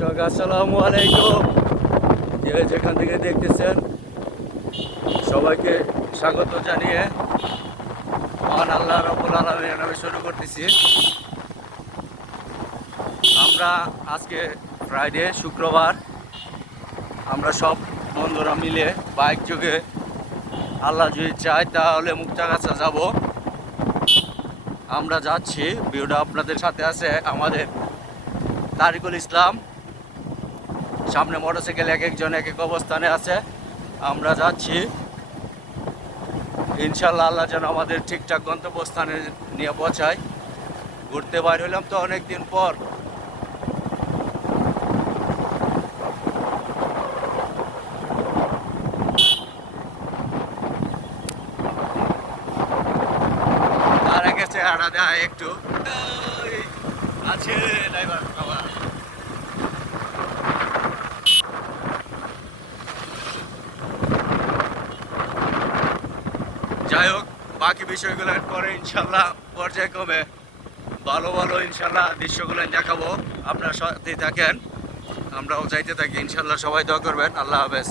দর্শক আসসালামু আলাইকুম, যে যেখান থেকে দেখতেছেন সবাইকে স্বাগত জানিয়ে মহান আল্লাহ রাব্বুল আলামিনের নামে শুরু করতেছি। আমরা আজকে ফ্রাইডে শুক্রবার আমরা সব বন্ধুরা মিলে বাইক যোগে আল্লাহ যদি চায় তাহলে মুক্তাগাছা যাব। আমরা যাচ্ছি, ভিডিওটা আপনাদের সাথে আছে আমাদের তারিকুল ইসলাম। সামনে মোটরসাইকেল এক একজন এক এক অবস্থানে আছে। আমরা যাচ্ছি, ইনশাল্লাহ আল্লাহ যেন আমাদের ঠিকঠাক গন্তব্যস্থানে নিয়ে পৌঁছায়। ঘুরতে বাইর হইলাম তো অনেক দিন পর। তার আগে চেহারা দেয় একটু আছে ড্রাইভার বাবা। যাই হোক, বাকি বিষয়গুলোর পরে ইনশাল্লাহ পর্যায়ক্রমে ভালো ভালো ইনশাল্লাহ দৃশ্যগুলো দেখাবো। আপনার সাথে থাকেন, আমরাও যাইতে থাকি ইনশাল্লাহ। সবাই দোয়া করবেন। আল্লাহ হাফেজ।